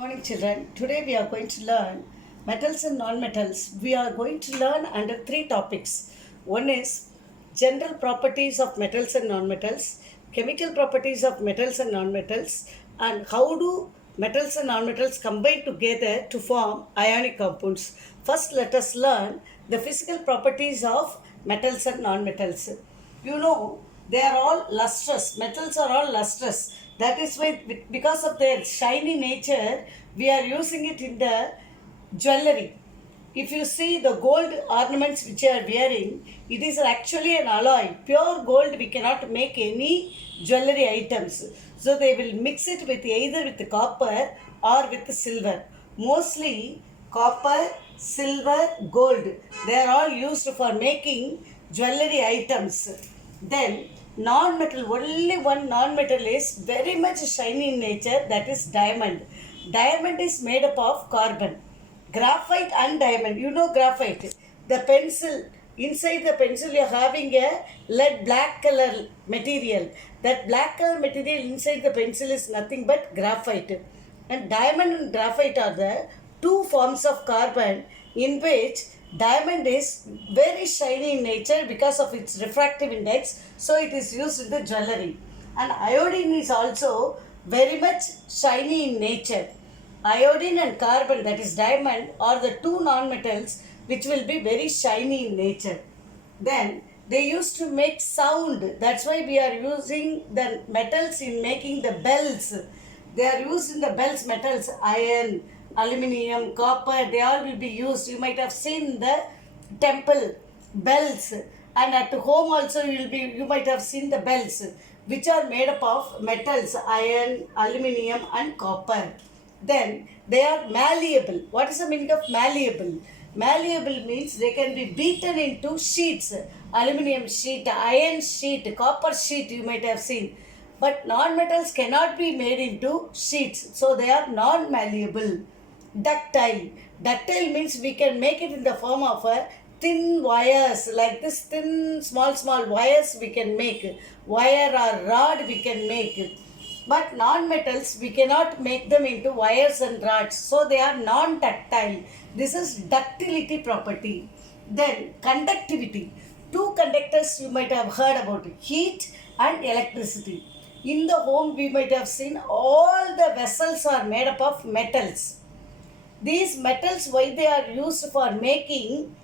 Morning children. Today we are going to learn metals and non-metals. We are going to learn under three topics. One is general properties of metals and non-metals, chemical properties of metals and non-metals, and how do metals and non-metals combine together to form ionic compounds. First, let us learn the physical properties of metals and non-metals. You know, they are all lustrous. Metals are all lustrous. That is why, because of their shiny nature, we are using it in the jewelry. If you see the gold ornaments which you are wearing, it is actually an alloy. Pure gold, we cannot make any jewelry items. So they will mix it with either with copper or with silver. Mostly copper, silver, gold. They are all used for making jewelry items. Then non-metal, only one non-metal is very much shiny in nature, that is diamond. Diamond is made up of carbon. Graphite and diamond. You know graphite. The pencil, inside the pencil you are having a lead black color material. That black color material inside the pencil is nothing but graphite. And diamond and graphite are the two forms of carbon in which diamond is very shiny in nature because of its refractive index, so it is used in the jewelry. And iodine is also very much shiny in nature. Iodine and carbon, that is diamond, are the two non-metals which will be very shiny in nature. Then they used to make sound. That's why we are using the metals in making the bells. They are used in the bells metals, iron, aluminium, copper, they all will be used. You might have seen the temple bells, and at home also you might have seen the bells which are made up of metals, iron, aluminium and copper. Then they are malleable. What is the meaning of malleable? Malleable means they can be beaten into sheets, aluminium sheet, iron sheet, copper sheet you might have seen. But non-metals cannot be made into sheets, so they are non-malleable. Ductile. Ductile means we can make it in the form of a thin wires, like this thin small wires we can make. Wire or rod we can make. But non-metals we cannot make them into wires and rods, so they are non-ductile. This is ductility property. Then conductivity. Two conductors you might have heard about, heat and electricity. In the home we might have seen all the vessels are made up of metals. These metals, why they are used for making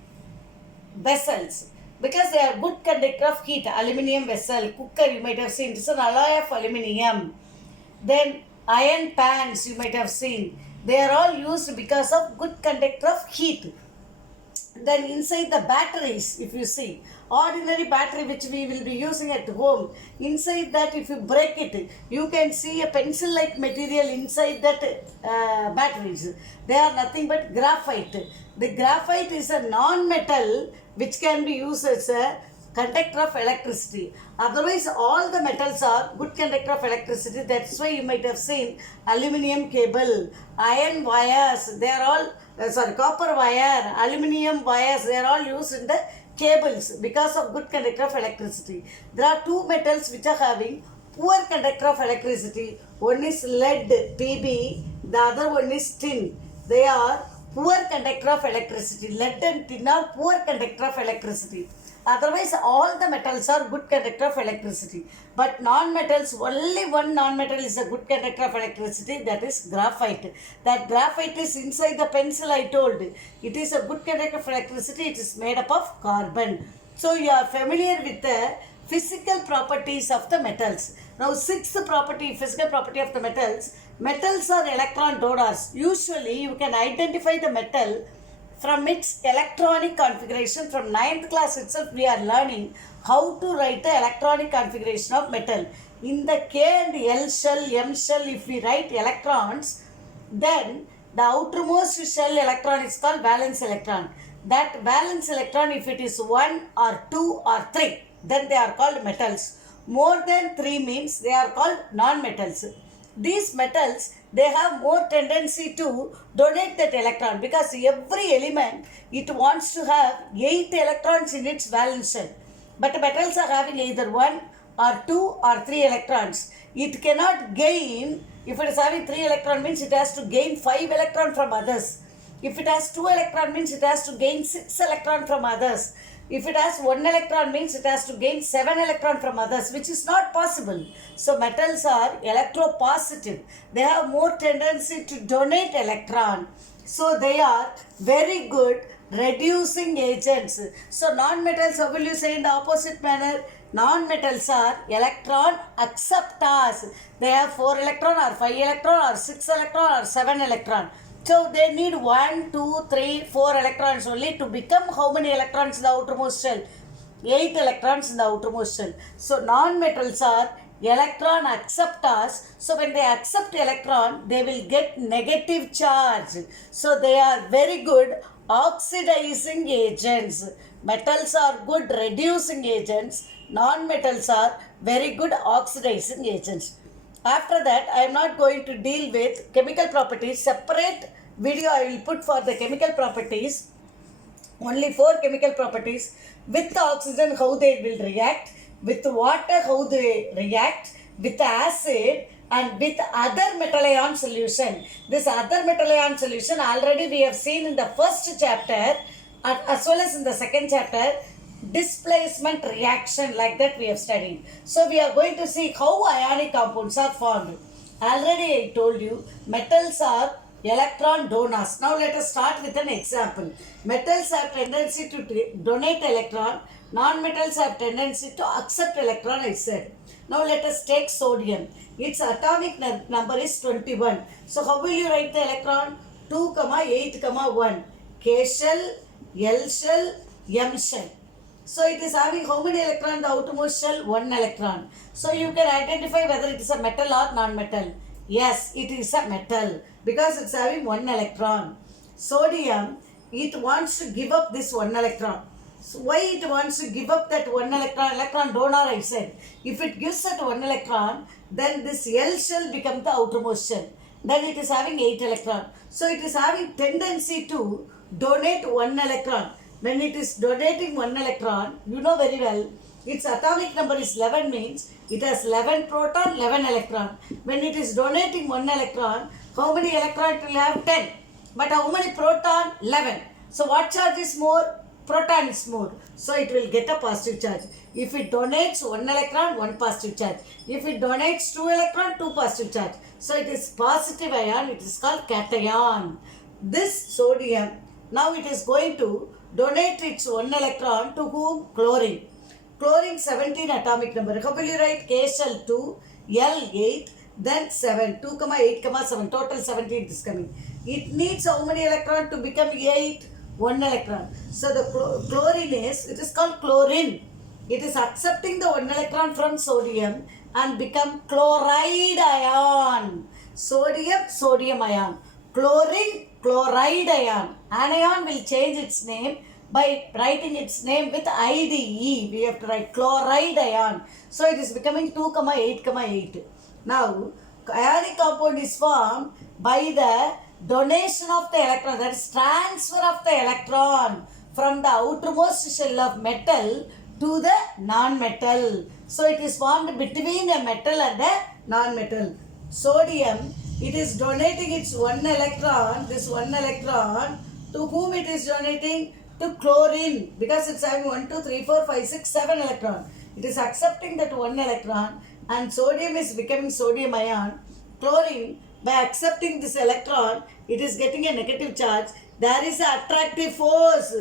vessels? Because they are good conductor of heat. Aluminium vessel, cooker you might have seen, it is an alloy of aluminium. Then iron pans you might have seen. They are all used because of good conductor of heat. Then inside the batteries, if you see, ordinary battery which we will be using at home, inside that if you break it, you can see a pencil like material inside that batteries. They are nothing but graphite. The graphite is a non-metal which can be used as a conductor of electricity. Otherwise all the metals are good conductor of electricity. That's why you might have seen aluminium cable, iron wires, they are all copper wire, aluminium wires, they are all used in the cables because of good conductor of electricity. There are two metals which are having poor conductor of electricity. One is lead, Pb, the other one is tin. They are poor conductor of electricity. Lead and tin are poor conductor of electricity. Otherwise all the metals are good conductor of electricity. But non-metals, only one non-metal is a good conductor of electricity, that is graphite. That graphite is inside the pencil I told. It is a good conductor of electricity, it is made up of carbon. So you are familiar with the physical properties of the metals. Now sixth property, physical property of the metals. Metals are electron donors. Usually you can identify the metal from its electronic configuration. From 9th class itself we are learning how to write the electronic configuration of metal. In the K and L shell, M shell, if we write electrons, then the outermost shell electron is called valence electron. That valence electron, if it is 1 or 2 or 3, then they are called metals. More than 3 means they are called non-metals. These metals, they have more tendency to donate that electron because every element, it wants to have 8 electrons in its valence shell. But metals are having either 1 or 2 or 3 electrons. It cannot gain If it is having 3 electron means it has to gain 5 electron from others. If it has 2 electron means it has to gain 6 electron from others. If it has 1 electron means it has to gain 7 electron from others, which is not possible. So metals are electropositive. They have more tendency to donate electron. So they are very good reducing agents. So non-metals, how will you say in the opposite manner? Non-metals are electron acceptors. They have 4 electron or 5 electron or 6 electron or 7 electron. So they need 1, 2, 3, 4 electrons only to become how many electrons in the outermost shell? 8 electrons in the outermost shell. So non-metals are electron acceptors. So when they accept electron, they will get negative charge. So they are very good oxidizing agents. Metals are good reducing agents. Non-metals are very good oxidizing agents. After that, I am not going to deal with chemical properties. Separate video I will put for the chemical properties. Only 4 chemical properties. With the oxygen, how they will react. With water, how they react. With acid and with other metal ion solution. This other metal ion solution already we have seen in the first chapter as well as in the second chapter. Displacement reaction, like that we have studied. So we are going to see how ionic compounds are formed. Already I told you metals are electron donors. Now let us start with an example. Metals have tendency to donate electron. Non-metals have tendency to accept electron, I said. Now let us take sodium. Its atomic number is 21. So how will you write the electron? 2, 8, 1. K shell, L shell, M shell. So it is having how many electrons in the outermost shell? 1 electron. So you can identify whether it is a metal or non-metal. Yes, it is a metal because it's having 1 electron. Sodium, it wants to give up this 1 electron. So why it wants to give up that 1 electron? Electron donor, I said. If it gives that 1 electron, then this L shell becomes the outermost shell. Then it is having 8 electron. So it is having tendency to donate 1 electron. When it is donating 1 electron, you know very well, its atomic number is 11 means it has 11 proton, 11 electron. When it is donating 1 electron, how many electrons it will have? 10. But how many proton? 11. So what charge is more? Proton is more. So it will get a positive charge. If it donates 1 electron, 1 positive charge. If it donates 2 electron, 2 positive charge. So it is positive ion. It is called cation. This sodium, now it is going to donate its 1 electron to whom? Chlorine. Chlorine 17 atomic number. How will you write? K shell 2, L 8, then 7. 2, 8, 7. Total 17 is coming. It needs how many electrons to become 8? 1 electron. So the chlorine it is called chlorine. It is accepting the 1 electron from sodium and become chloride ion. Sodium, sodium ion. Chlorine, chloride ion. Anion will change its name by writing its name with IDE. We have to write chloride ion. So it is becoming 2, 8, 8. Now, ionic compound is formed by the donation of the electron, that is transfer of the electron from the outermost shell of metal to the non-metal. So it is formed between a metal and a non-metal. Sodium, it is donating its 1 electron, this 1 electron, to whom it is donating? To chlorine, because it's having 1, 2, 3, 4, 5, 6, 7 electron. It is accepting that 1 electron and sodium is becoming sodium ion. Chlorine, by accepting this electron, it is getting a negative charge. There is an attractive force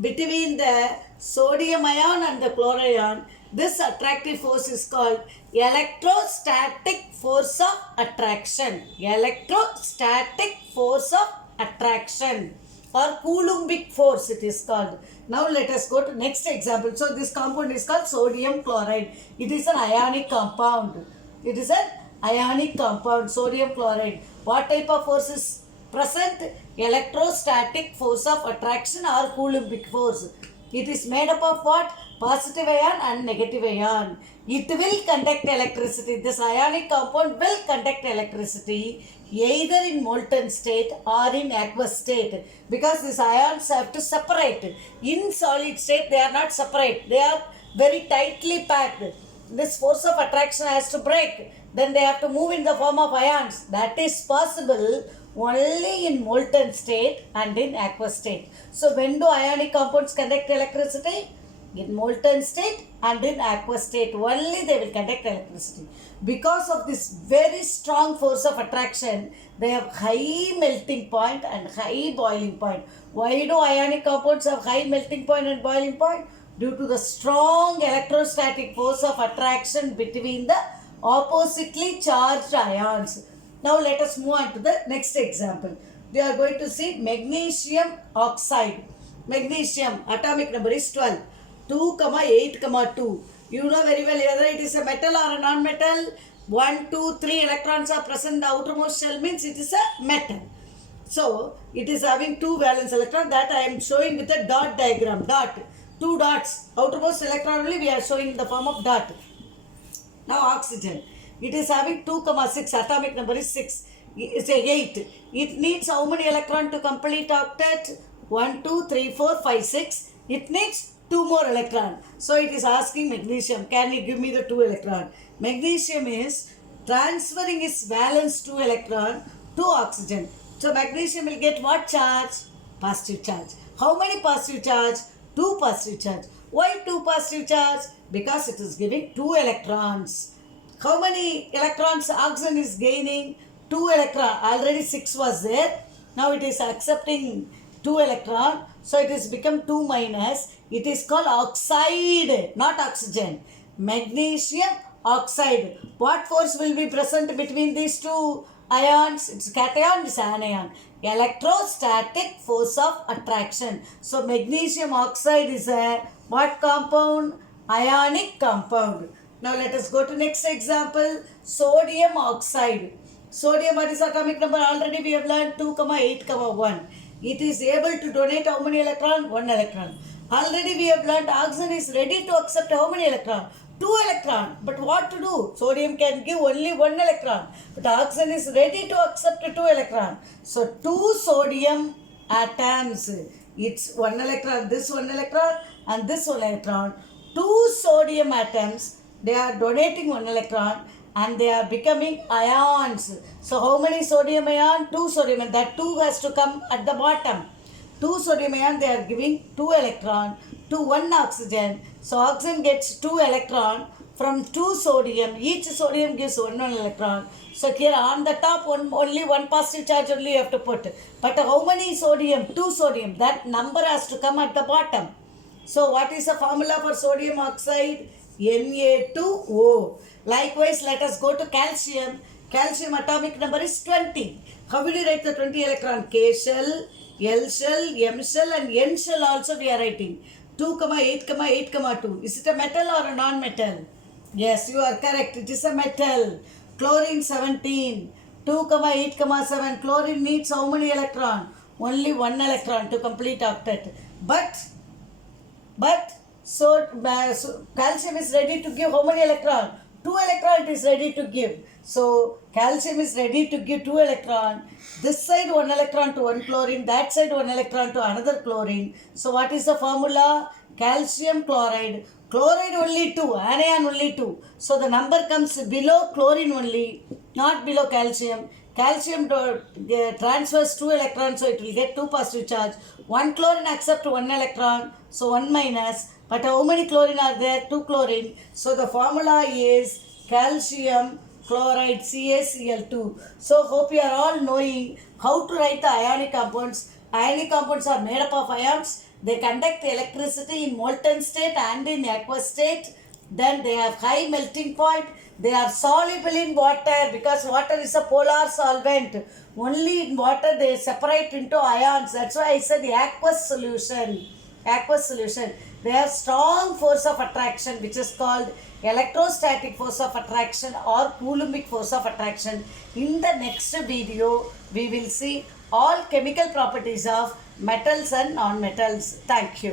between the sodium ion and the chloride ion. This attractive force is called electrostatic force of attraction. Electrostatic force of attraction or Coulombic force it is called. Now let us go to next example. So this compound is called sodium chloride. It is an ionic compound. It is an ionic compound, sodium chloride. What type of force is present? Electrostatic force of attraction or Coulombic force. It is made up of what? Positive ion and negative ion. It will conduct electricity. This ionic compound will conduct electricity either in molten state or in aqueous state, because these ions have to separate. In solid state they are not separate. They are very tightly packed. This force of attraction has to break. then they have to move in the form of ions. That is possible only in molten state and in aqueous state. So when do ionic compounds conduct electricity? In molten state and in aqueous state only they will conduct electricity. Because of this very strong force of attraction, they have high melting point and high boiling point. Why do ionic compounds have high melting point and boiling point? Due to the strong electrostatic force of attraction between the oppositely charged ions. Now let us move on to the next example. We are going to see magnesium oxide. Magnesium atomic number is 12. 2, 8, 2. You know very well whether it is a metal or a non-metal. 1, 2, 3 electrons are present in the outermost shell means it is a metal. So it is having 2 valence electrons that I am showing with a dot diagram. Dot. 2 dots. Outermost electron only we are showing in the form of dot. Now oxygen. It is having 2, 6. Atomic number is 6. It's a 8. It needs how many electrons to complete octet? 1, 2, 3, 4, 5, 6. It needs 2 more electrons. So it is asking magnesium, can you give me the 2 electrons? Magnesium is transferring its valence 2 electron to oxygen. So magnesium will get what charge? Positive charge. How many positive charge? 2 positive charge. Why 2 positive charge? Because it is giving 2 electrons. How many electrons oxygen is gaining? 2 electrons. Already 6 was there. Now it is accepting 2 electron. So it is become 2 minus. It is called oxide, not oxygen. Magnesium oxide. What force will be present between these two ions? It's cation, it's anion. Electrostatic force of attraction. So magnesium oxide is a what compound? Ionic compound. Now let us go to next example. Sodium oxide. Sodium, what is atomic number? Already we have learned 2, 8, 1. It is able to donate how many electron? 1 electron. Already we have learned oxygen is ready to accept how many electron? 2 electron. But what to do? Sodium can give only 1 electron. But oxygen is ready to accept 2 electron. So 2 sodium atoms. It's 1 electron, this 1 electron and this 1 electron. 2 sodium atoms. They are donating 1 electron and they are becoming ions. So how many sodium ion? 2 sodium ion. That 2 has to come at the bottom. 2 sodium ion, they are giving 2 electron to 1 oxygen. So oxygen gets 2 electron from 2 sodium. Each sodium gives 1 electron. So here on the top only 1 positive charge only you have to put. But how many sodium? 2 sodium. That number has to come at the bottom. So what is the formula for sodium oxide? Na2O. Likewise, let us go to calcium. Calcium atomic number is 20. How will you write the 20 electron? K shell, L shell, M shell and N shell also we are writing. 2, 8, 8, 2. Is it a metal or a non-metal? Yes, you are correct. It is a metal. Chlorine 17. 2, 8, 7. Chlorine needs how many electron? Only 1 electron to complete octet. So calcium is ready to give how many electron? 2 electron it is ready to give. So calcium is ready to give 2 electron. This side 1 electron to 1 chlorine, that side 1 electron to another chlorine. So what is the formula? Calcium chloride. Chloride only 2, anion only 2. So the number comes below chlorine only, not below calcium. Calcium transfers 2 electrons, so it will get 2 positive charge. 1 chlorine accepts 1 electron, so 1 minus. But how many chlorine are there? 2 chlorine. So the formula is calcium chloride CaCl2. So hope you are all knowing how to write the ionic compounds. Ionic compounds are made up of ions. They conduct electricity in molten state and in aqueous state. Then they have high melting point. They are soluble in water because water is a polar solvent. Only in water they separate into ions. That's why I said the aqueous solution. Aqueous solution. They have strong force of attraction which is called electrostatic force of attraction or coulombic force of attraction. In the next video, we will see all chemical properties of metals and non-metals. Thank you.